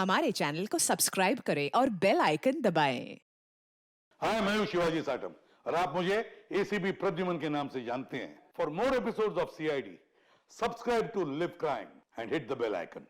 हमारे चैनल को सब्सक्राइब करें और बेल आइकन दबाएं। हाय, मैं हूं शिवाजी साटम और आप मुझे एसीपी प्रद्युमन के नाम से जानते हैं। For more episodes of CID, subscribe to Liv Crime and hit the bell icon.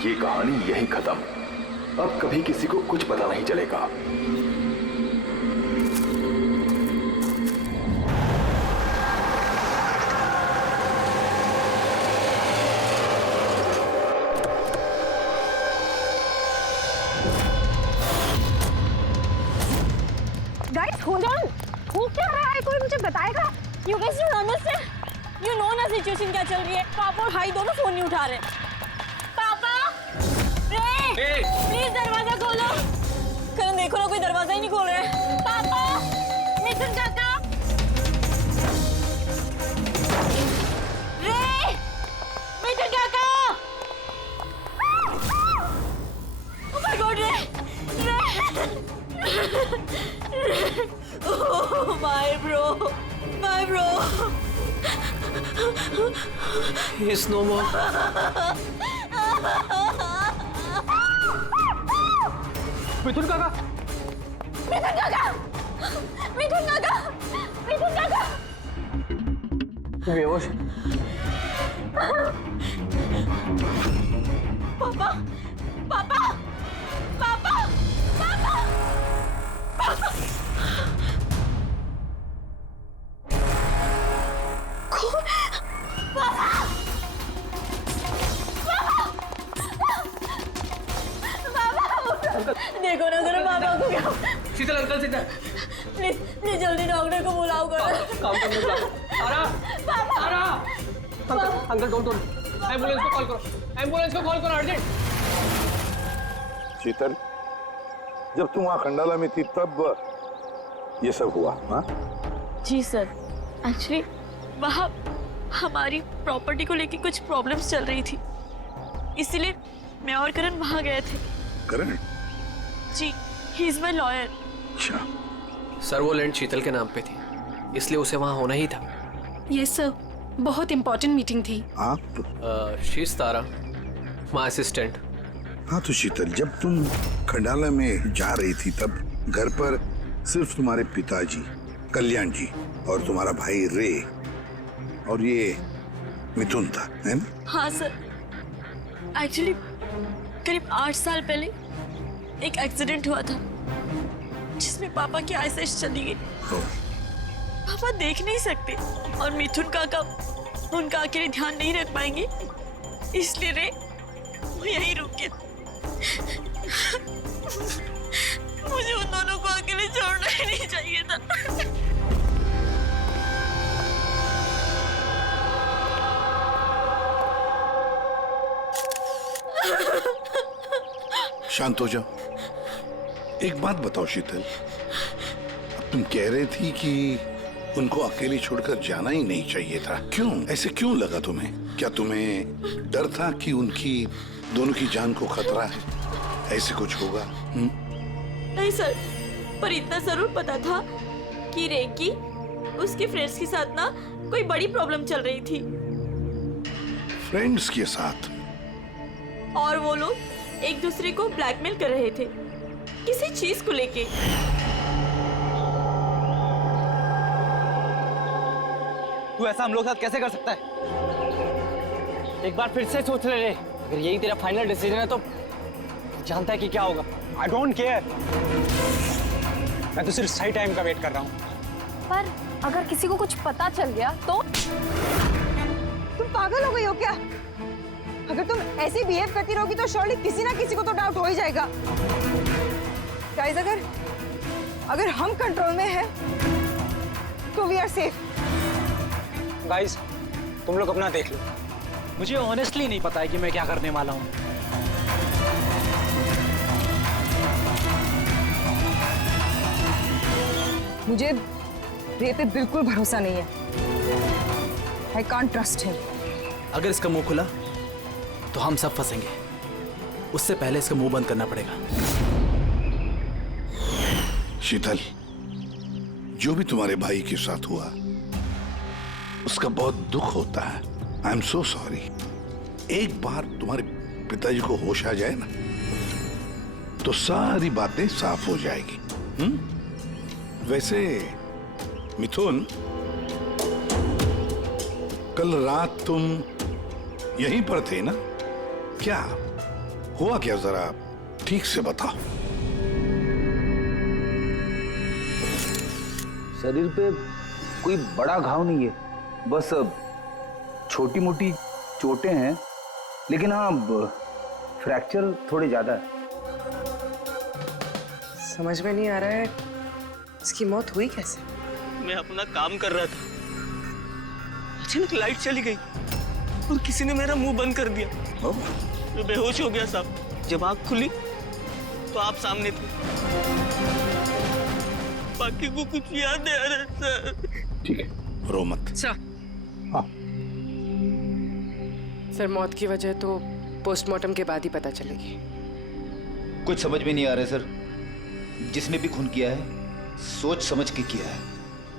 ये कहानी यहीं खत्म। अब कभी किसी को कुछ पता नहीं चलेगा। गाइस होल्ड ऑन, हो क्या रहा है? कोई मुझे बताएगा? You guys don't understand. You know ना सिचुएशन क्या चल रही है। पापा और भाई दोनों फोन नहीं उठा रहे। पापा, रे, प्लीज दरवाजा खोलो। करण देखो ना, कोई दरवाजा ही नहीं खोल रहा है। पापा, मिथुन काका, रे, मिथुन काका। Oh my God, रे, oh my bro. He's no more. मिथुन काका, बेहोश। पापा, पापा, पापा, पापा, पापा। देखो ना जरा पापा को क्या। शीतल अंकल सीधा। प्लीज प्लीज जल्दी डॉक्टर को बुलाओ करो। काम करने जाओ। तारा, तारा। अंकल डोंट एम्बुलेंस को कॉल करो। एम्बुलेंस को कॉल करो अर्जेंट। शीतल, जब तुम वहां खंडाला में थी तब ये सब हुआ? हाँ जी सर, एक्चुअली वहाँ हमारी प्रॉपर्टी को लेके कुछ प्रॉब्लम्स चल रही थी, इसीलिए मैं और करण वहाँ गए थे। करण? जी, ही इज माय लॉयर। अच्छा। सर वो लैंड शीतल के नाम पे थी, इसलिए उसे वहाँ होना ही था। यस सर, बहुत इंपॉर्टेंट मीटिंग थी। आप? She is Tara, my assistant. हाँ तो शीतल, जब तुम खंडाला में जा रही थी तब घर पर सिर्फ तुम्हारे पिताजी कल्याण जी और तुम्हारा भाई रे और ये मिथुन था, है ना? हाँ सर, एक्चुअली करीब 8 साल पहले एक एक्सीडेंट हुआ था जिसमें पापा की आईसाइट चली गई। पापा देख नहीं सकते और मिथुन काका उनका अकेले ध्यान नहीं रख पाएंगे, इसलिए रे वो यहीं रुक गया। मुझे उन दोनों को अकेले छोड़ना ही नहीं चाहिए था। शांत हो जाओ। एक बात बताओ शीतल, अब तुम कह रही थी कि उनको अकेली छोड़कर जाना ही नहीं चाहिए था। क्यों? ऐसे क्यों लगा तुम्हें? क्या तुम्हें डर था कि उनकी दोनों की जान को खतरा है? ऐसे कुछ होगा? नहीं सर, पर इतना जरूर पता था कि रे की उसके फ्रेंड्स के साथ ना कोई बड़ी प्रॉब्लम चल रही थी। फ्रेंड्स के साथ? और वो लोग एक दूसरे को ब्लैकमेल कर रहे थे किसी चीज को लेके। तू ऐसा हम लोग के साथ कैसे कर सकता है? एक बार फिर से सोच ले रे। अगर यही तेरा फाइनल डिसीजन है तो जानता है कि क्या होगा। I don't care. मैं तो सिर्फ सही टाइम का वेट कर रहा हूँ। पर अगर किसी को कुछ पता चल गया तो? तुम पागल हो गई हो क्या? अगर तुम ऐसे बिहेव करती रहोगी तो श्योरली किसी ना किसी को तो डाउट हो ही जाएगा। गाइस, अगर हम कंट्रोल में हैं तो वी आर सेफ। गाइस, तुम लोग अपना देख लो। मुझे ऑनेस्टली नहीं पता है कि मैं क्या करने वाला हूँ। मुझे रे पे बिल्कुल भरोसा नहीं है। I can't trust him. अगर इसका मुंह खुला तो हम सब फंसेंगे। उससे पहले इसका मुंह बंद करना पड़ेगा। शीतल, जो भी तुम्हारे भाई के साथ हुआ उसका बहुत दुख होता है। I am so sorry. एक बार तुम्हारे पिताजी को होश आ जाए ना तो सारी बातें साफ हो जाएगी। वैसे मिथुन, कल रात तुम यहीं पर थे ना? क्या हुआ क्या, जरा ठीक से बताओ। शरीर पे कोई बड़ा घाव नहीं है, बस छोटी मोटी चोटें हैं, लेकिन हाँ फ्रैक्चर थोड़े ज्यादा है। समझ में नहीं आ रहा है इसकी मौत हुई कैसे? मैं अपना काम कर रहा था, अचानक लाइट चली गई और किसी ने मेरा मुंह बंद कर दिया। मैं बेहोश हो गया साहब। जब आँख खुली तो आप सामने थे। बाकी को कुछ याद नहीं आ रहा सर। ठीक है, रो मत। सर, मौत की वजह तो पोस्टमार्टम के बाद ही पता चलेगी। कुछ समझ में नहीं आ रहा है सर। जिसने भी खून किया है सोच समझ के किया है,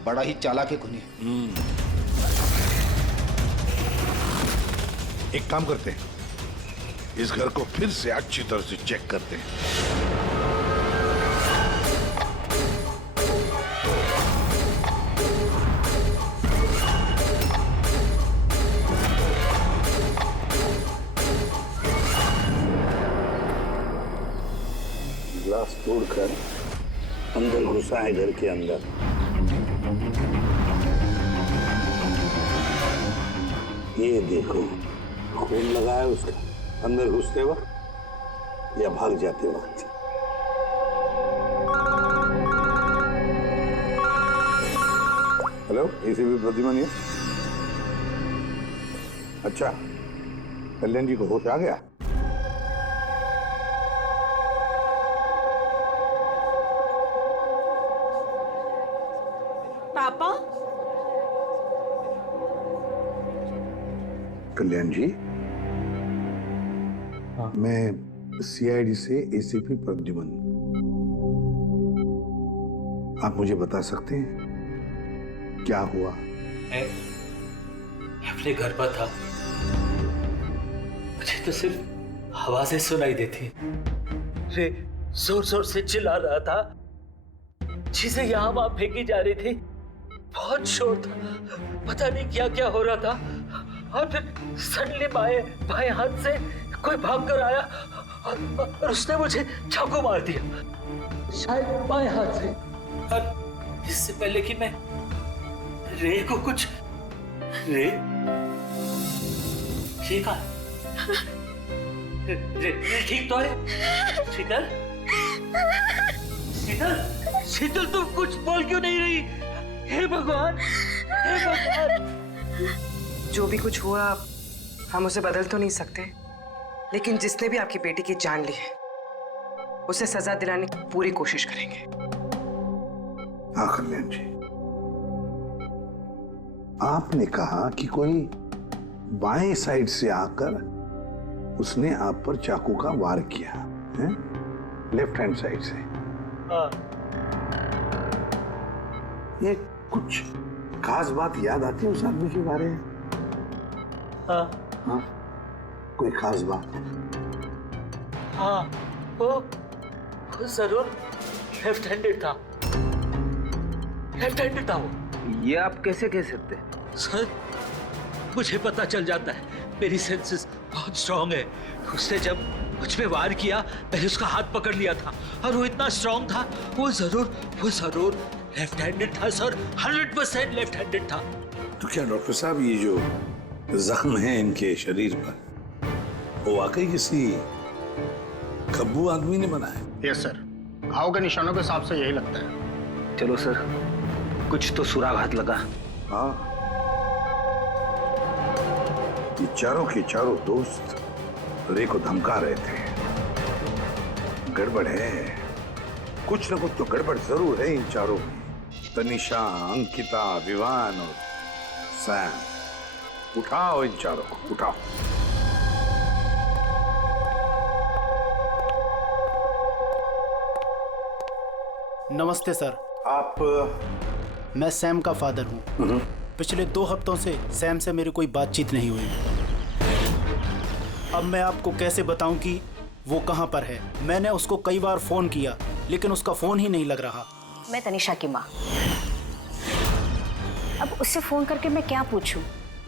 बड़ा ही चालाक है खूनी। एक काम करते हैं, इस घर को फिर से अच्छी तरह से चेक करते हैं। ग्लास तोड़कर अंदर घुसा है घर के अंदर। ये देखो, खून लगा है उसका अंदर घुसते वक्त या भाग जाते वक्त। हेलो, एसीपी प्रद्युमन है। अच्छा, कल्याण जी को होश आ गया? पापा, कल्याण जी, मैं सीआईडी से एसीपी प्रद्युमन। आप मुझे बता सकते हैं क्या हुआ? मैं अपने घर पर था, मुझे तो सिर्फ आवाजें सुनाई देती। रे जोर जोर से चिल्ला रहा था, चीजें यहाँ वहां फेंकी जा रही थी, बहुत शोर था, पता नहीं क्या क्या हो रहा था। और फिर सडनली बाएं हाथ से कोई भाग कर आया और उसने मुझे चाकू मार दिया, शायद बाएं हाथ से। और इससे पहले कि मैं रे को कुछ रे ठीक है? रे ठीक तो है? शीतल, शीतल, शीतल, तुम कुछ बोल क्यों नहीं रही? हे भगवान, हे भगवान। जो भी कुछ हुआ हम उसे बदल तो नहीं सकते, लेकिन जिसने भी आपकी बेटी की जान ली है उसे सजा दिलाने की पूरी कोशिश करेंगे। हाँ कल्याण जी, आपने कहा कि कोई बाएं साइड से आकर उसने आप पर चाकू का वार किया है, लेफ्ट हैंड साइड से। हाँ। ये कुछ खास बात याद आती है उस आदमी के बारे में? हाँ। हाँ, कोई खास बात? हाँ, वो जरूर लेफ्ट हैंडेड था। लेफ्ट हैंडेड था वो। ये आप कैसे कह सकते हैं? सर, मुझे पता चल जाता है, मेरी सेंसेस बहुत स्ट्रांग है। उसने जब मुझ पे वार किया, मैंने उसका हाथ पकड़ लिया था और वो इतना स्ट्रांग था, वो जरूर लेफ्ट हैंडेड था सर, 100% लेफ्ट हैंडेड था। तो क्या डॉक्टर साहब, ये जो जख्म है इनके शरीर पर, वो वाकई किसी खब्बू आदमी ने बनाया? यस सर, घाव के निशानों के हिसाब से यही लगता है। चलो सर, कुछ तो सुराग लगा। हाँ, ये चारों के चारों दोस्त रे को धमका रहे थे। गड़बड़ है, कुछ न कुछ तो गड़बड़ जरूर है इन चारों में। तनिषा, अंकिता, विवान और सैम। उठाओ इन चारों को, उठाओ। नमस्ते सर। आप? मैं सैम का फादर हूँ। पिछले 2 हफ्तों से सैम से मेरी कोई बातचीत नहीं हुई। अब मैं आपको कैसे बताऊं कि वो कहाँ पर है? मैंने उसको कई बार फोन किया, लेकिन उसका फोन ही नहीं लग रहा। मैं तनिषा की माँ। अब उससे फोन करके मैं क्या पूछूं?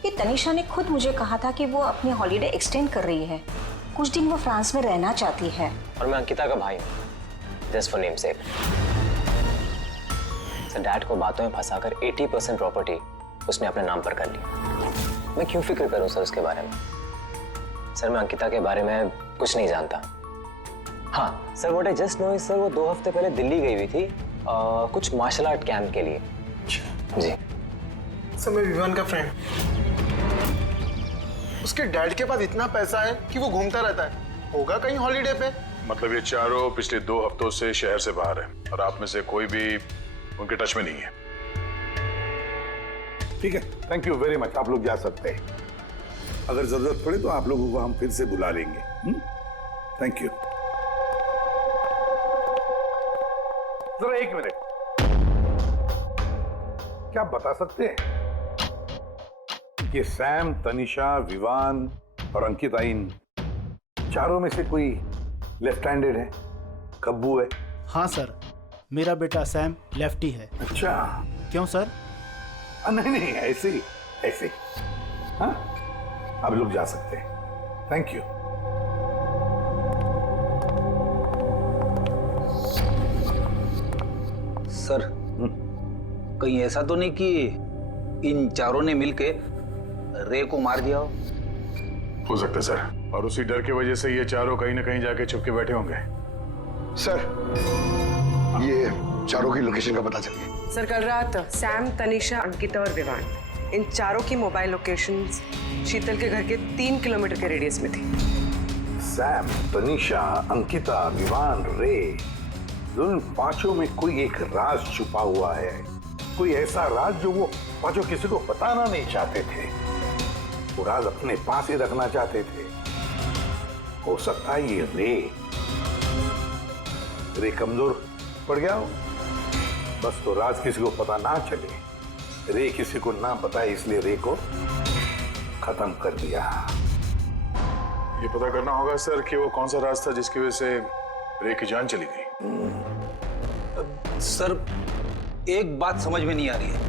ये तनिषा ने खुद मुझे कहा था कि वो अपनी हॉलीडे एक्सटेंड कर रही है, कुछ दिन वो फ्रांस में रहना चाहती है। और मैं अंकिता का भाई हूँ, just for name sec. Sir, dad को बातों में फंसाकर 80% प्रॉपर्टी उसने अपने नाम पर कर ली। मैं क्यों फिक्र करूं सर उसके बारे में? सर, मैं अंकिता के बारे में कुछ नहीं जानता। हाँ sir, what I just know is sir, वो 2 हफ्ते पहले दिल्ली गई हुई थी कुछ मार्शल आर्ट कैंप के लिए। जी सर, मैं विवान का फ्रेंड। उसके डैड के पास इतना पैसा है कि वो घूमता रहता है। होगा कहीं हॉलीडे पे। मतलब ये चारों पिछले 2 हफ्तों से शहर से बाहर है और आप में से कोई भी उनके टच में नहीं है। ठीक है, थैंक यू वेरी मच। आप लोग जा सकते हैं। अगर जरूरत पड़े तो आप लोगों को हम फिर से बुला लेंगे। Thank you. जरा 1 मिनट, क्या आप बता सकते हैं कि सैम, तनिषा, विवान और अंकिता, इन चारों में से कोई लेफ्ट हैंडेड है, खब्बू है? हाँ सर, मेरा बेटा सैम लेफ्टी है। अच्छा। क्यों सर? नहीं, ऐसे ही, ऐसे। हाँ, आप लोग जा सकते हैं। Thank you. सर, कहीं ऐसा तो नहीं कि इन चारों ने मिलके रे को मार दिया हो सकता है सर, और उसी डर की वजह से ये चारों कहीं ना कहीं जाके छुप के बैठे होंगे। सर, ये चारों की लोकेशन का पता चल गया। सर, कल रात सैम, तनिषा, अंकिता और विवान, इन चारों की मोबाइल लोकेशंस शीतल के घर के 3 किलोमीटर के रेडियस में थी। सैम, तनिषा, अंकिता, विवान, रे, उन पांचों में कोई एक राज छुपा हुआ है। कोई ऐसा राज जो वो पांचों किसी को बताना नहीं चाहते थे। वो राज अपने पास ही रखना चाहते थे। हो सकता है ये रे कमजोर पड़ गया हो, बस तो राज किसी को पता ना चले। रे किसी को ना बताए, इसलिए रे को खत्म कर दिया। ये पता करना होगा सर कि वो कौन सा राज था जिसकी वजह से रे की जान चली गई। सर, एक बात समझ में नहीं आ रही है,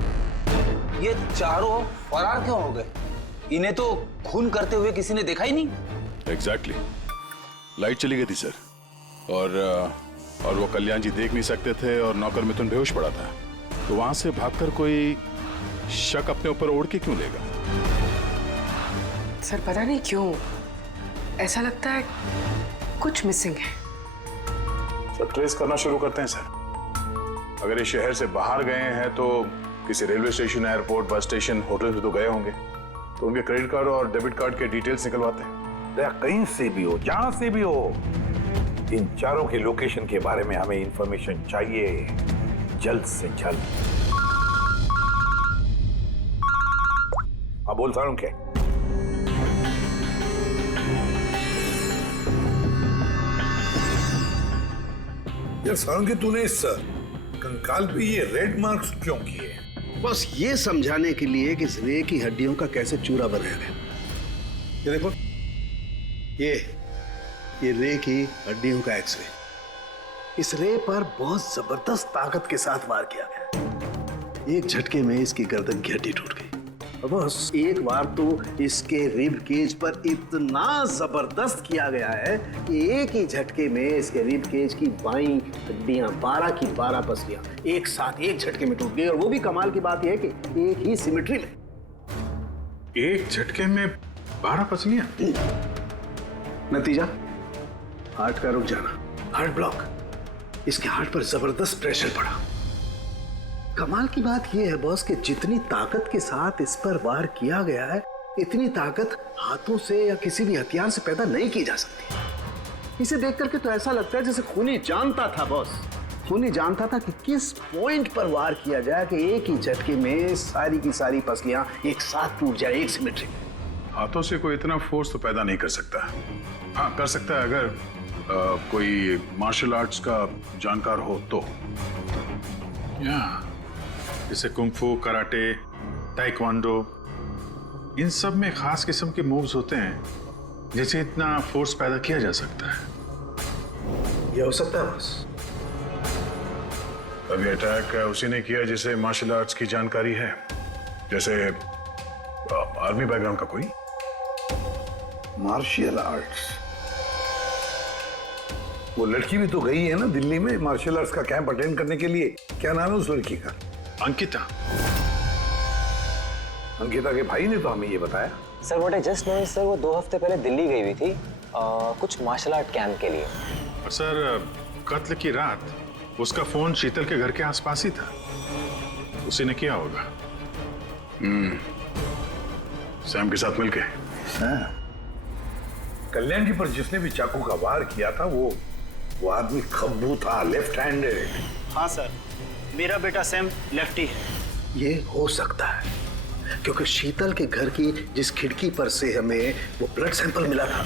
ये चारों फरार क्यों हो गए? इन्हें तो खून करते हुए किसी ने देखा ही नहीं। एग्जैक्टली, लाइट चली गई थी सर, और वो कल्याण जी देख नहीं सकते थे और नौकर मिथुन बेहोश पड़ा था, तो वहां से भागकर कोई शक अपने ऊपर ओढ़ के क्यों लेगा? सर, पता नहीं क्यों ऐसा लगता है कुछ मिसिंग है। सर, ट्रेस करना शुरू करते हैं सर। अगर ये शहर से बाहर गए हैं तो किसी railway station, airport, bus station, hotel पे तो गए होंगे, तो उनके क्रेडिट कार्ड और डेबिट कार्ड के डिटेल्स निकलवाते हैं। कहीं से भी हो, जहां से भी हो, इन चारों के लोकेशन के बारे में हमें इंफॉर्मेशन चाहिए, जल्द से जल्द। हाँ बोल सारुण के। यार सारुण के, तूने इस कंकाल पे ये रेड मार्क्स क्यों किए? बस ये समझाने के लिए कि इस रे की हड्डियों का कैसे चूरा बनाया गया। ये देखो, ये रे की हड्डियों का एक्सरे। इस रे पर बहुत जबरदस्त ताकत के साथ वार किया गया। एक झटके में इसकी गर्दन की हड्डी टूट गई। बस एक बार तो इसके रिब केज पर इतना जबरदस्त किया गया है कि एक ही झटके में इसके रिब केज की बाईं हड्डियां 12 की 12 पसलियां एक साथ एक झटके में टूट गई। और वो भी कमाल की बात यह है कि एक ही सिमेट्री में। एक झटके में 12 पसलियां? नतीजा हार्ट का रुक जाना, हार्ट ब्लॉक। इसके हार्ट पर जबरदस्त प्रेशर पड़ा। कमाल की बात यह है बॉस कि जितनी ताकत के साथ इस पर वार किया गया है, इतनी ताकत हाथों से या किसी भी हथियार से पैदा नहीं की जा सकती। इसे देख करके तो ऐसा लगता है जैसे खूनी जानता था बॉस, खूनी जानता था कि किस पॉइंट पर वार किया जाए कि एक ही झटके में सारी की सारी पसलियां एक साथ टूट जाए, एक सिमेट्री। हाथों से कोई इतना फोर्स तो पैदा नहीं कर सकता। हाँ, कर सकता है अगर कोई मार्शल आर्ट्स का जानकार हो तो। जैसे कुंग-फू, कराटे, ताइक्वांडो, इन सब में खास किस्म के मूव्स होते हैं जिससे इतना फोर्स पैदा किया जा सकता है। ये हो सकता है बस। अभी अटैक उसी ने किया जिसे मार्शल आर्ट्स की जानकारी है, जैसे आर्मी बैकग्राउंड का कोई। Martial arts? वो लड़की भी तो गई है ना दिल्ली में मार्शल आर्ट्स का कैंप अटेंड करने के लिए। क्या नाम है उस लड़की का? अंकिता। अंकिता के भाई ने तो हमें ये बताया। Sir what I just know sir, वो 2 हफ्ते पहले दिल्ली गई हुई थी कुछ मार्शल आर्ट कैंप के लिए। और सर कत्ल की रात उसका फोन शीतल के घर के आसपास ही था। उसी ने किया होगा। सैम के साथ मिलके। कल्याण जी पर जिसने भी चाकू का वार किया था वो आदमी खब्बू था, लेफ्ट हैंडेड। हाँ सर, मेरा बेटा सैम लेफ्टी है। ये हो सकता है क्योंकि शीतल के घर की जिस खिड़की पर से हमें वो ब्लड सैंपल मिला था,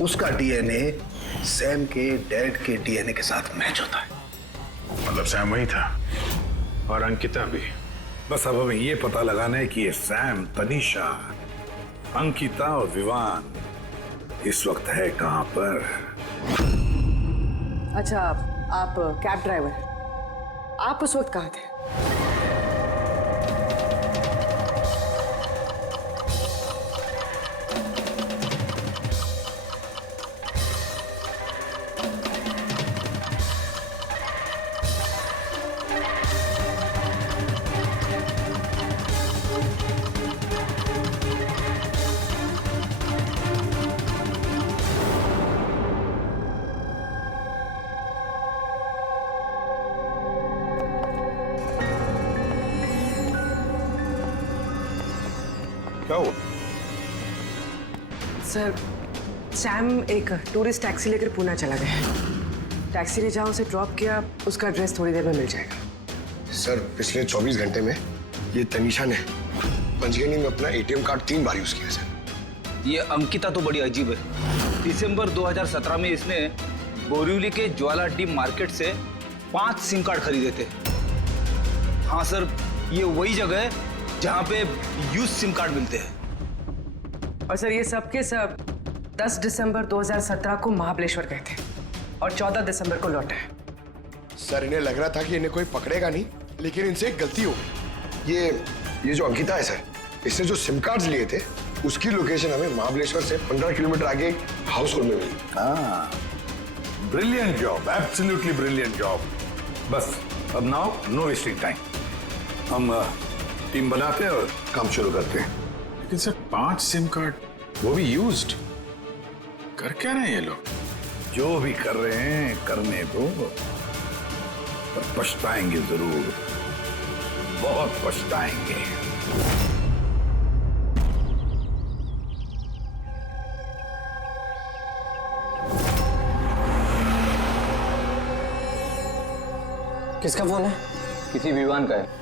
उसका डीएनए सैम के डैड के डीएनए के साथ मैच होता है। मतलब सैम वही था और अंकिता भी। बस अब हमें ये पता लगाना है कि ये सैम, तनीषा, अंकिता और विवान इस वक्त है कहां पर। अच्छा, आप कैब ड्राइवर, आप उस वक्त कहाँ थे? क्या हुआ? सर, सैम एक टूरिस्ट टैक्सी लेकर पूना चला गया। टैक्सी ने जहाँ उसे ड्रॉप किया, उसका एड्रेस थोड़ी देर में मिल जाएगा। सर, पिछले 24 घंटे में ये तनीषा ने पंचगनी में अपना एटीएम कार्ड 3 बार यूज किया सर। ये अंकिता तो बड़ी अजीब है। दिसंबर 2017 में इसने बोरिवली के ज्वाला डी मार्केट से 5 सिम कार्ड खरीदे थे। हाँ सर, ये वही जगह है जहाँ पे यूज सिम कार्ड मिलते हैं। और सर, ये सब के सब 10 दिसंबर 2017 को महाबलेश्वर गए थे और 14 दिसंबर को लौटे। सर, इन्हें लग रहा था कि इन्हें कोई पकड़ेगा नहीं, लेकिन इनसे एक गलती हो गई। ये जो अंकिता है सर, इसने जो सिम कार्ड्स लिए थे उसकी लोकेशन हमें महाबलेश्वर से 15 किलोमीटर आगे हाउस होल्ड में मिली। हाँ, brilliant job, absolutely brilliant job. बस अब नाउ नो वेस्टिंग टाइम, हम टीम बनाते हैं और काम शुरू करते हैं। लेकिन सर 5 सिम कार्ड, वो भी यूज्ड, कर क्या रहे हैं ये लोग? जो भी कर रहे हैं करने दो, पर पछताएंगे जरूर, बहुत पछताएंगे। किसका फोन है? किसी विवान का है।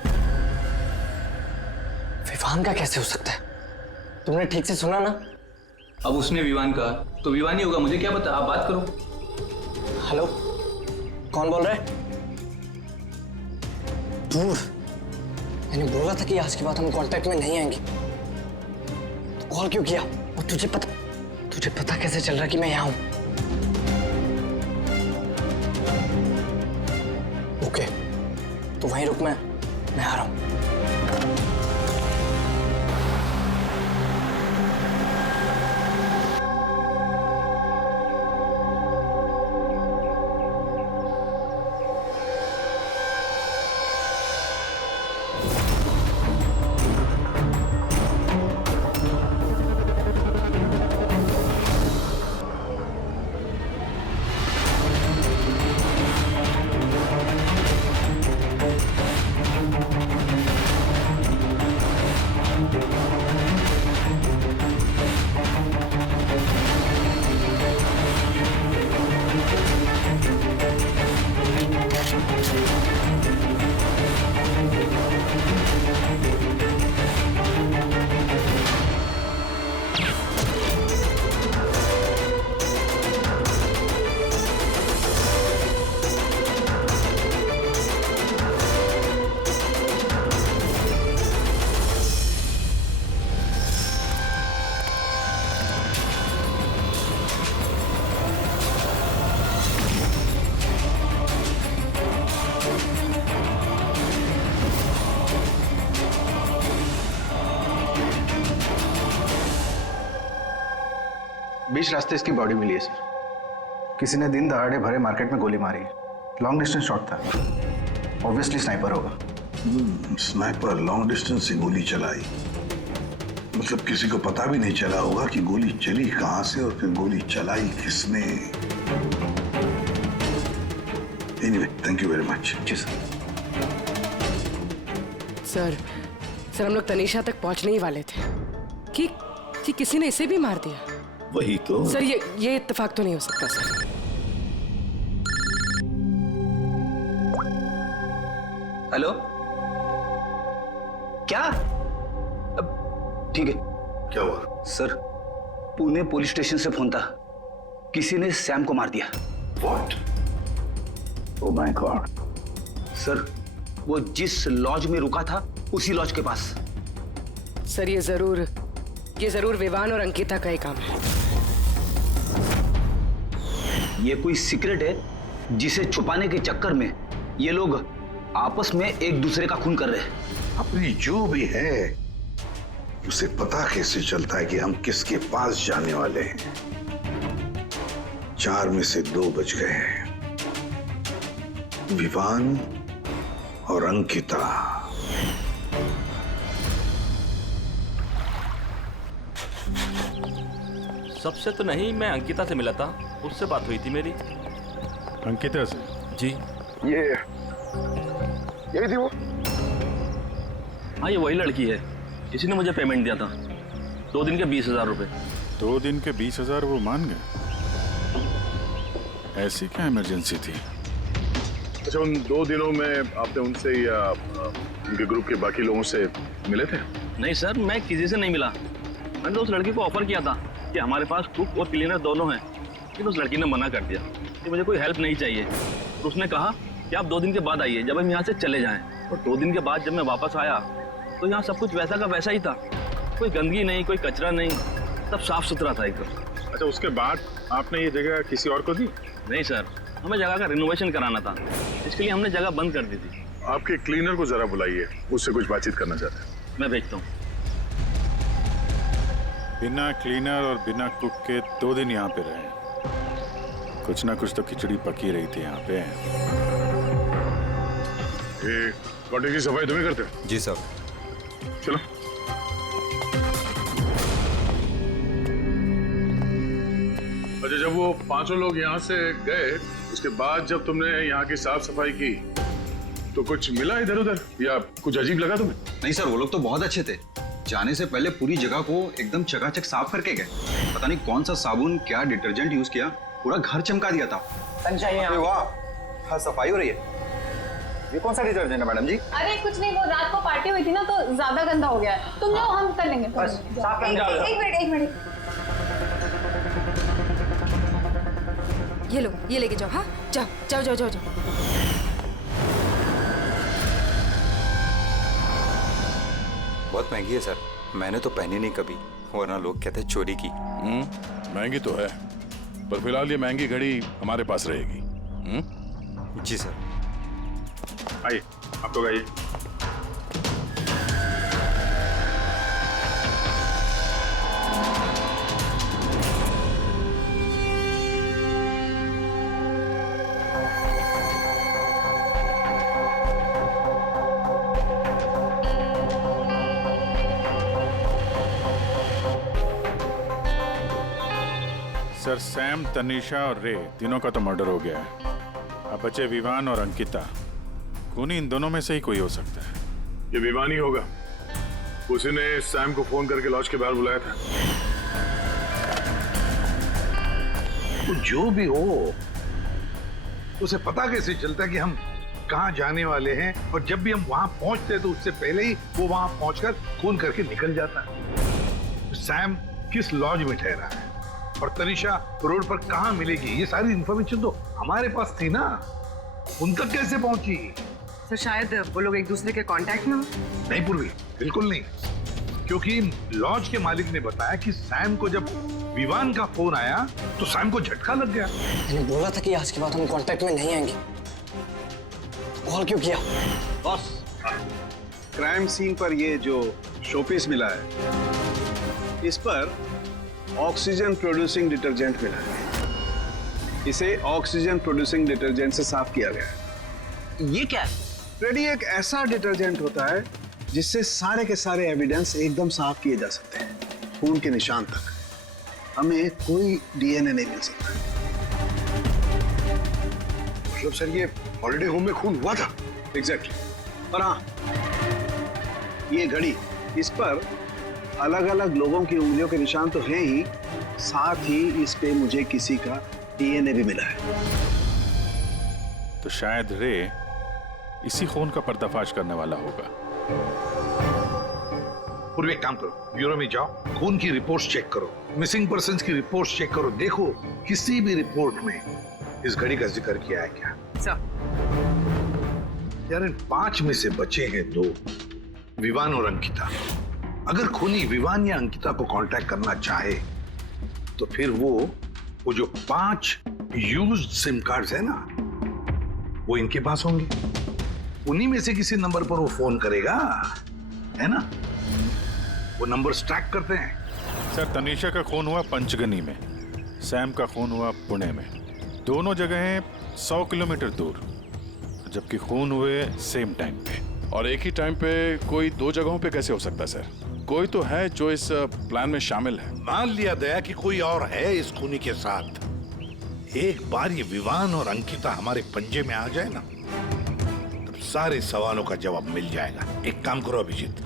विवान का कैसे हो सकता है? तुमने ठीक से सुना ना? अब उसने विवान कहा तो विवान ही होगा, मुझे क्या पता, आप बात करो। हेलो, कौन बोल रहा है? दूर। मैंने बोला था कि आज के बाद हम कांटेक्ट में नहीं आएंगे। तो कॉल क्यों किया? और तुझे पता कैसे चल रहा कि मैं यहाँ हूँ? ओके, तो वहीं रुक, मैं आ रहा हूँ। बीच रास्ते इसकी बॉडी मिली है सर। किसी ने दिन दहाड़े भरे मार्केट में गोली मारी है। लॉन्ग डिस्टेंस शॉट था, ऑब्वियसली स्नाइपर होगा। स्नाइपर लॉन्ग डिस्टेंस से गोली चलाई, मतलब किसी को पता भी नहीं चला होगा कि गोली चली कहां से और फिर गोली चलाई किसने। Anyway, thank you very much. जी सर। सर हम लोग तनीषा तक पहुंचने ही वाले थे कि किसी ने इसे भी मार दिया। वही तो सर, ये इत्तेफाक तो नहीं हो सकता सर। हेलो, क्या? ठीक है। क्या हुआ? सर, पुणे पुलिस स्टेशन से फोन था, किसी ने सैम को मार दिया। What? Oh my God. Sir, वो जिस लॉज में रुका था उसी लॉज के पास। सर, ये जरूर विवान और अंकिता का ही काम है। ये कोई सीक्रेट है जिसे छुपाने के चक्कर में ये लोग आपस में एक दूसरे का खून कर रहे हैं। अपनी जो भी है उसे पता कैसे चलता है कि हम किसके पास जाने वाले हैं? 4 में से 2 बच गए हैं, विवान और अंकिता। सबसे तो नहीं, मैं अंकिता से मिला था, उससे बात हुई थी मेरी। अंकिता से? जी। यही थी वो? हाँ, ये वही लड़की है, इसी ने मुझे पेमेंट दिया था, 2 दिन के 20,000 रुपए। 2 दिन के 20,000 वो मान गए? ऐसी क्या इमरजेंसी थी? अच्छा, उन 2 दिनों में आपने उनसे या उनके ग्रुप के बाकी लोगों से मिले थे? नहीं सर, मैं किसी से नहीं मिला। मैंने तो उस लड़की को ऑफर किया था कि हमारे पास कुक और क्लीनर दोनों हैं, लेकिन उस लड़की ने मना कर दिया कि मुझे कोई हेल्प नहीं चाहिए। तो उसने कहा कि आप 2 दिन के बाद आइए, जब हम यहाँ से चले जाएं। और 2 दिन के बाद जब मैं वापस आया तो यहाँ सब कुछ वैसा का वैसा ही था, कोई गंदगी नहीं, कोई कचरा नहीं, सब साफ सुथरा था एकदम। अच्छा, उसके बाद आपने ये जगह किसी और को दी? नहीं सर, हमें जगह का रिनोवेशन कराना था, इसके लिए हमने जगह बंद कर दी थी। आपके क्लीनर को जरा बुलाइए, उससे कुछ बातचीत करना चाहते हैं। मैं भेजता हूँ। बिना क्लीनर और बिना कुक के 2 दिन यहाँ पे रहे, कुछ ना कुछ तो खिचड़ी पकी रही थी यहाँ पे। ये कॉटेज की सफाई तुम्हें करते हो? जी सर। चलो। अच्छा, जब वो 5 लोग यहाँ से गए, उसके बाद जब तुमने यहाँ की साफ सफाई की तो कुछ मिला इधर उधर या कुछ अजीब लगा तुम्हें? नहीं सर, वो लोग तो बहुत अच्छे थे। जाने से पहले पूरी जगह को एकदम चकाचक साफ करके गए। पता नहीं कौन सा साबुन, क्या डिटर्जेंट यूज किया, पूरा घर चमका दिया था। संजय, वाह, हाँ, सफाई हो रही है। ये कौन सा डिटर्जेंट है मैडम जी? अरे कुछ नहीं, वो रात को पार्टी हुई थी ना तो ज्यादा गंदा हो गया है। तुम जाओ, हम कर लेंगे। एक मिनट। ये लो, ये लेके जाओ। हाँ जाओ। बहुत महंगी है सर, मैंने तो पहनी नहीं कभी, वरना लोग कहते हैं चोरी की। महंगी तो है, पर फिलहाल ये महंगी घड़ी हमारे पास रहेगी। जी सर। आइए, आप लोग आइए। सर, सैम, तनीषा और रे तीनों का तो मर्डर हो गया है। अब बचे विवान और अंकिता। खूनी इन दोनों में से ही कोई हो सकता है। ये विवान ही होगा। उसी ने सैम को फोन करके लॉज के बाहर बुलाया था। तो जो भी हो, उसे पता कैसे चलता कि हम कहाँ जाने वाले हैं, और जब भी हम वहां पहुंचते तो उससे पहले ही वो वहां पहुंचकर फोन करके निकल जाता है। सैम किस लॉज में ठहरा है और तनीषा रोड पर कहां मिलेगी, ये सारी इंफॉर्मेशन तो हमारे पास थी ना। उन तक कैसे पहुंची? सर शायद वो लोग एक दूसरे के कांटेक्ट में हो। नहीं पूर्वी, बिल्कुल नहीं, क्योंकि लॉज के मालिक ने बताया कि सैम को जब विवान का फोन आया तो सैम को झटका लग गया। मैंने बोला था कि आज के बाद हम कांटेक्ट में नहीं आएंगे। कॉल क्यों किया? बॉस, क्राइम सीन पर ये जो शोपीस मिला है, इस पर ऑक्सीजन प्रोड्यूसिंग डिटर्जेंट मिला है। इसे ऑक्सीजन प्रोड्यूसिंग डिटर्जेंट से साफ किया गया है। ये क्या है? रेडी एक ऐसा डिटर्जेंट होता है जिससे सारे के सारे एविडेंस एकदम साफ किए जा सकते हैं, खून के निशान तक। हमें कोई डीएनए नहीं मिल सकता। मतलब सर, ये हॉलिडे होम में खून हुआ था? एग्जैक्टली। और हाँ, ये घड़ी, इस पर अलग अलग लोगों की उंगलियों के निशान तो हैं ही, साथ ही इस पे मुझे किसी का डीएनए भी मिला है। तो शायद रे इसी खून का पर्दाफाश करने वाला होगा। पूर्व एक काम करो, ब्यूरो में जाओ, खून की रिपोर्ट्स चेक करो, मिसिंग पर्संस की रिपोर्ट्स चेक करो, देखो किसी भी रिपोर्ट में इस घड़ी का जिक्र किया है क्या। यार, इन 5 में से बचे हैं 2, विवान और अंकिता। अगर खूनी विवान या अंकिता को कांटेक्ट करना चाहे तो फिर वो जो 5 यूज्ड सिम कार्ड्स है ना, वो इनके पास होंगे। उन्हीं में से किसी नंबर पर वो फोन करेगा, है ना। वो नंबर ट्रैक करते हैं। सर, तनीषा का खून हुआ पंचगनी में, सैम का खून हुआ पुणे में। दोनों जगहें 100 किलोमीटर दूर, जबकि खून हुए सेम टाइम पे। और एक ही टाइम पे कोई 2 जगहों पे कैसे हो सकता है सर? कोई तो है जो इस प्लान में शामिल है। मान लिया गया कि कोई और है इस खूनी के साथ। एक बार ये विवान और अंकिता हमारे पंजे में आ जाए ना, तब सारे सवालों का जवाब मिल जाएगा। एक काम करो अभिजीत,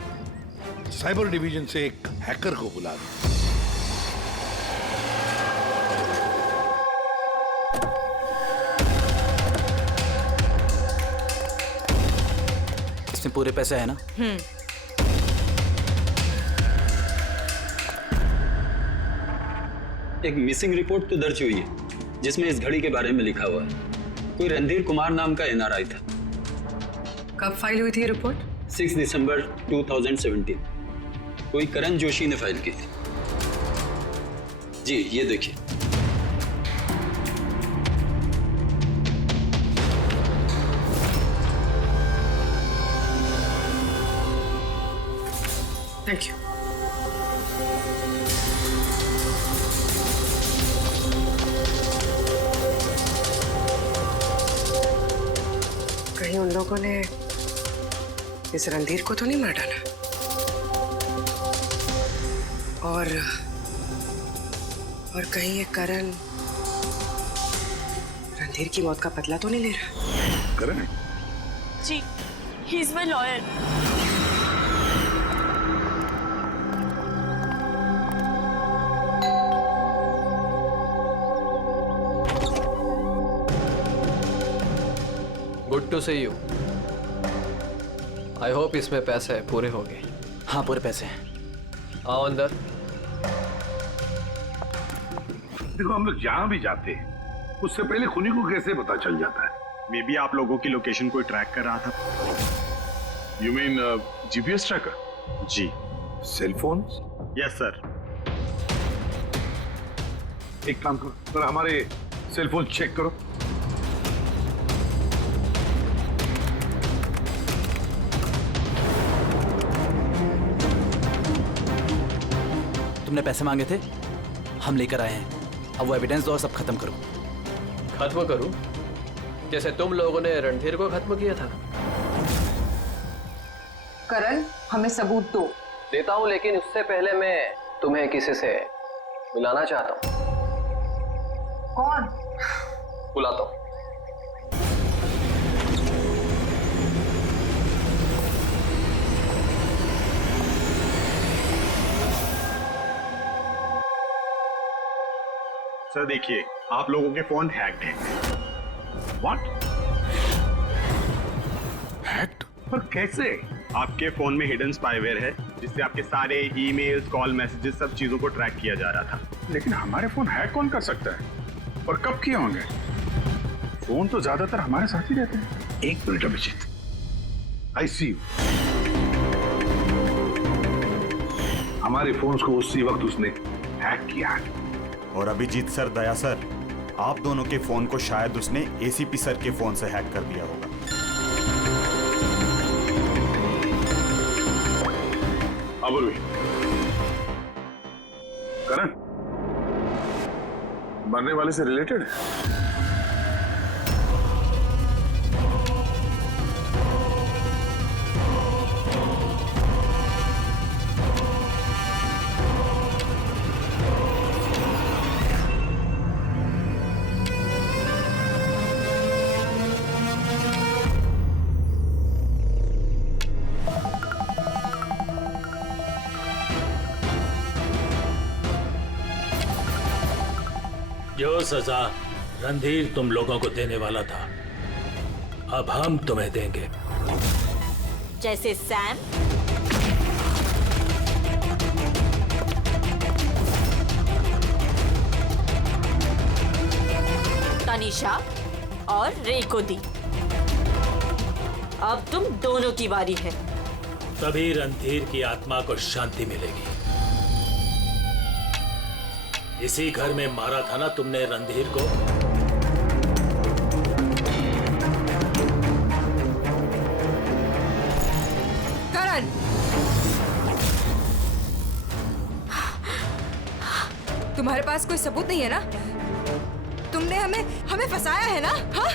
साइबर डिवीजन से एक हैकर को बुला दो। इसमें पूरे पैसे है ना? एक मिसिंग रिपोर्ट तो दर्ज हुई है जिसमें इस घड़ी के बारे में लिखा हुआ है। कोई रणधीर कुमार नाम का एनआरआई था। कब फाइल हुई थी ये रिपोर्ट? 6 दिसंबर 2017। कोई करण जोशी ने फाइल की थी। जी ये देखिए। Thank you. कहीं उन लोगों ने इस रणधीर को तो नहीं मार डाला? और कहीं ये करण रणधीर की मौत का बदला तो नहीं ले रहा? करण? जी, he is my lawyer. Good to see you. I hope इसमें पैसे पूरे हो गए। हाँ पूरे पैसे हैं। आओ अंदर। देखो हम लोग जहां भी जाते हैं उससे पहले खुनी को कैसे पता चल जाता है? मे बी आप लोगों की लोकेशन कोई ट्रैक कर रहा था। You mean GPS tracker? जी। Cell phone? Yes sir. एक काम करो, जरा हमारे सेल फोन चेक करो। तुमने पैसे मांगे थे, हम लेकर आए हैं। अब वो एविडेंस दो और सब खत्म करो। खत्म करूं? जैसे तुम लोगों ने रणधीर को खत्म किया था। करण, हमें सबूत दो। देता हूं, लेकिन उससे पहले मैं तुम्हें किसी से मिलाना चाहता हूं। कौन? बुलाता हूं। सर देखिए, आप लोगों के फोन हैक्ड हैं। व्हाट? हैक्ड? पर कैसे? आपके फोन में हिडन स्पाईवेयर है जिससे आपके सारे ईमेल्स, कॉल, मैसेजेस, सब चीजों को ट्रैक किया जा रहा था। लेकिन हमारे फोन हैक कौन कर सकता है और कब किए होंगे? फोन तो ज्यादातर हमारे साथ ही रहते हैं। एक minute Abhijeet, I see you. हमारे फोन्स को उसी वक्त उसने हैक किया है। और अभिजीत सर, दया सर, आप दोनों के फोन को शायद उसने एसीपी सर के फोन से हैक कर दिया होगा। अबुर्वी, करण मरने वाले से रिलेटेड है? जो सजा रणधीर तुम लोगों को देने वाला था, अब हम तुम्हें देंगे। जैसे सैम, तनिषा और रे को दी। अब तुम दोनों की बारी है। तभी रणधीर की आत्मा को शांति मिलेगी। इसी घर में मारा था ना तुमने रणधीर को? करण, तुम्हारे पास कोई सबूत नहीं है ना? तुमने हमें फंसाया है ना? हाँ?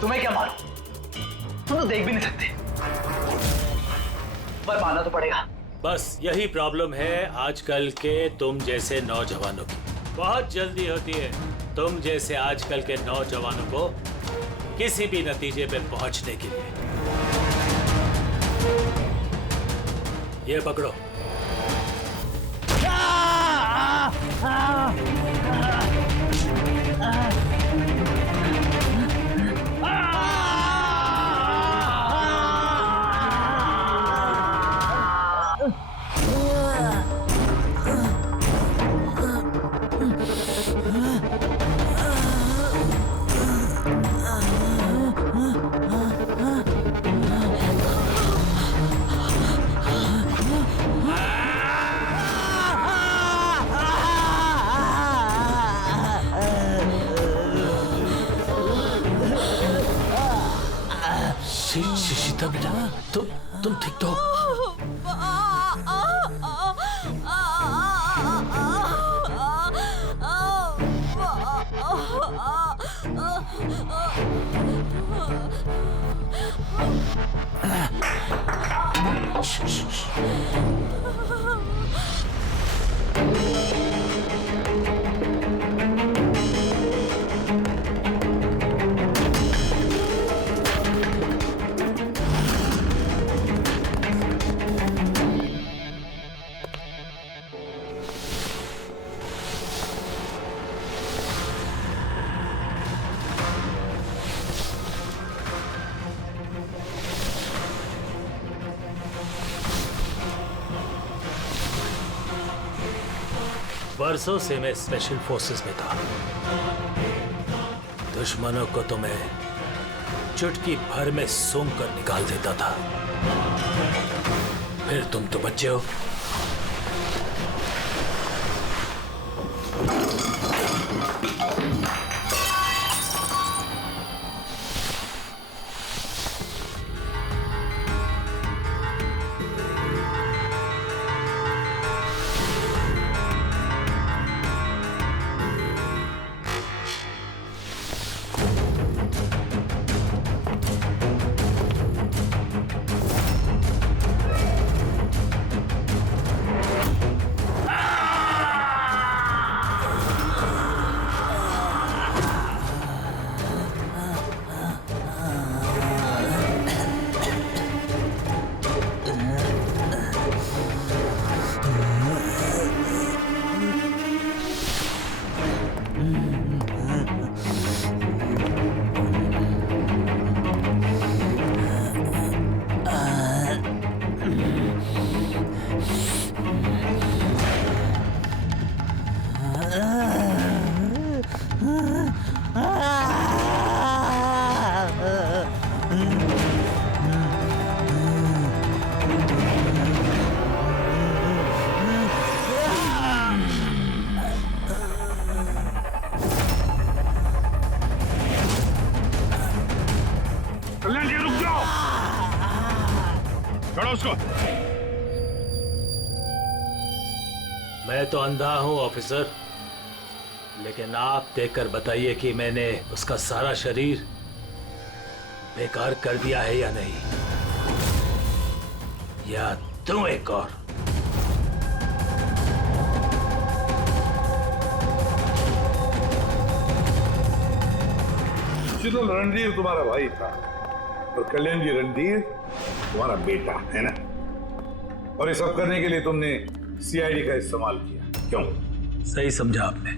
तुम्हें क्या मालूम? तुम तो देख भी नहीं सकते, पर मानना तो पड़ेगा। बस यही प्रॉब्लम है आजकल के तुम जैसे नौजवानों की। बहुत जल्दी होती है तुम जैसे आजकल के नौजवानों को किसी भी नतीजे पे पहुंचने के लिए। ये पकड़ो। शीता बेटा, तुम ठीक तो? बरसों से मैं स्पेशल फोर्सेस में था। दुश्मनों को तो मैं चुटकी भर में सूंघ कर निकाल देता था। फिर तुम तो बच्चे हो। कल्याण जी रुक जाओ, छोड़ो उसको। मैं तो अंधा हूं ऑफिसर, लेकिन आप देखकर बताइए कि मैंने उसका सारा शरीर बेकार कर दिया है या नहीं, या तू एक और। शीतल, रणधीर तुम्हारा भाई था और कल्याण जी रणधीर तुम्हारा बेटा है ना। और ये सब करने के लिए तुमने सीआईडी का इस्तेमाल किया, क्यों? सही समझा आपने।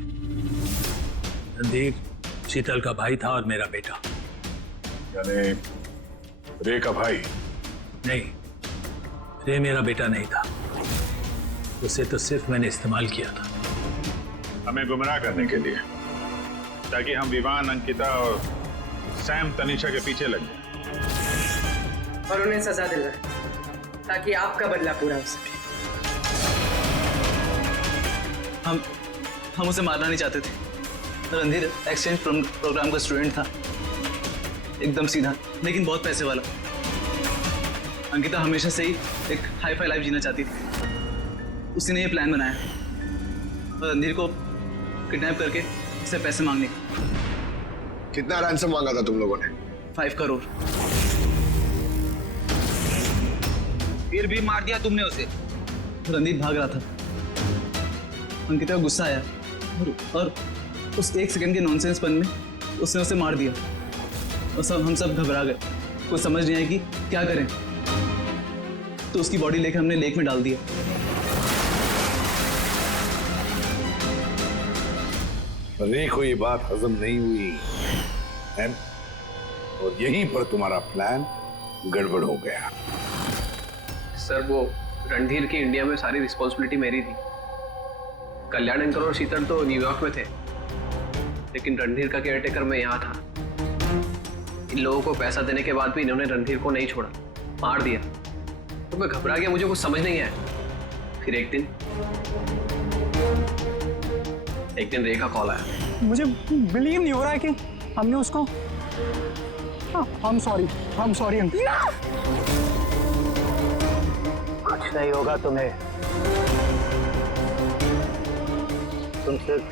रणधीर शीतल का भाई था और मेरा बेटा। यानी रे का भाई? नहीं, रे मेरा बेटा नहीं था। उसे तो सिर्फ मैंने इस्तेमाल किया था। हमें गुमराह करने के लिए, ताकि हम विवान, अंकिता और सैम तनीषा के पीछे लग जाए और उन्हें सजा दिलवाए, ताकि आपका बदला पूरा हो सके। हम उसे मारना नहीं चाहते थे। रणधीर एक्सचेंज प्रोग्राम का स्टूडेंट था, एकदम सीधा, लेकिन बहुत पैसे वाला। अंकिता हमेशा से ही एक हाई फाई लाइफ जीना चाहती थी। उसी ने ये प्लान बनाया और रणधीर को किडनैप करके उससे पैसे मांगने का। कितना रैंसम मांगा था तुम लोगों ने? 5 करोड़। फिर भी मार दिया तुमने उसे। रणधीर भाग रहा था, अंकिता को गुस्सा आया और उस 1 सेकंड के नॉनसेंस पन में उसने उसे मार दिया। और हम सब घबरा गए, कुछ समझ नहीं आया कि क्या करें। तो उसकी बॉडी लेकर हमने लेक में डाल दिया। रे को ये बात हजम नहीं हुई है? और यहीं पर तुम्हारा प्लान गड़बड़ हो गया। सर, वो रणधीर की इंडिया में सारी रिस्पॉन्सिबिलिटी मेरी थी। कल्याण अंकल और शीतल तो न्यूयॉर्क में थे, लेकिन रणधीर का केयरटेकर मैं यहाँ था। इन लोगों को पैसा देने के बाद भी इन्होंने रणधीर को नहीं छोड़ा, मार दिया। तो मैं घबरा गया, मुझे कुछ समझ नहीं आया। फिर एक दिन रे का कॉल आया। मुझे बिलीव नहीं हो रहा है कि हमने उसको। I'm sorry uncle. कुछ नहीं होगा तुम्हें। तुम सिर्फ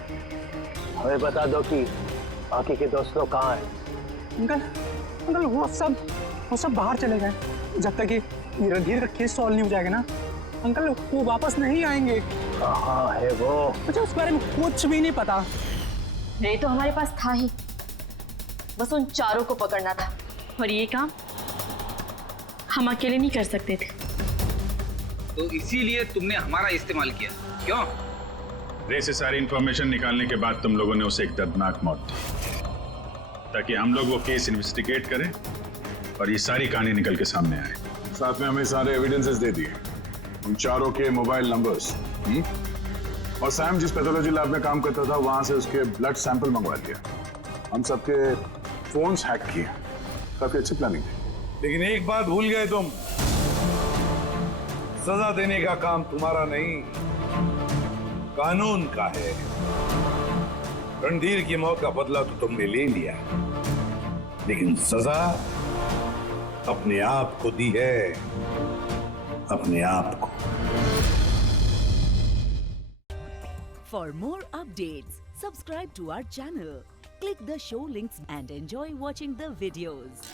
हमें बता दो कि बाकी के दोस्त लोग कहाँ हैं। अंकल वो सब बाहर चले गए। जब तक ये रणधीर का केस सॉल्व नहीं हो जाएगा ना अंकल वो वापस नहीं आएंगे। कहाँ है वो? मुझे उस बारे में कुछ भी नहीं पता। रे तो हमारे पास था ही, बस उन चारों को पकड़ना था, और ये काम हम अकेले नहीं कर सकते थे। तो इसीलिए तुमने हमारा इस्तेमाल किया, क्यों? रे से सारी इंफॉर्मेशन निकालने के बाद तुम लोगों ने उसे एक दर्दनाक मौत दी, ताकि हम लोग वो केस इन्वेस्टिगेट करें और ये सारी कहानी निकल के सामने आए। साथ में हमें सारे एविडेंसेस दे दिए, उन चारों के मोबाइल नंबर्स, और सैम जिस पैथोलॉजी लैब में काम करता था वहां से उसके ब्लड सैंपल मंगवा लिया। हम सबके फोन्स हैक किए। काफी अच्छी प्लानिंग थी। लेकिन एक बात भूल गए तुम, सजा देने का काम तुम्हारा नहीं, कानून का है। रणधीर की मौत का बदला तो तुमने ले लिया, लेकिन सजा अपने आप को दी है, अपने आप को। For more updates, subscribe to our channel, click the show links and enjoy watching the videos.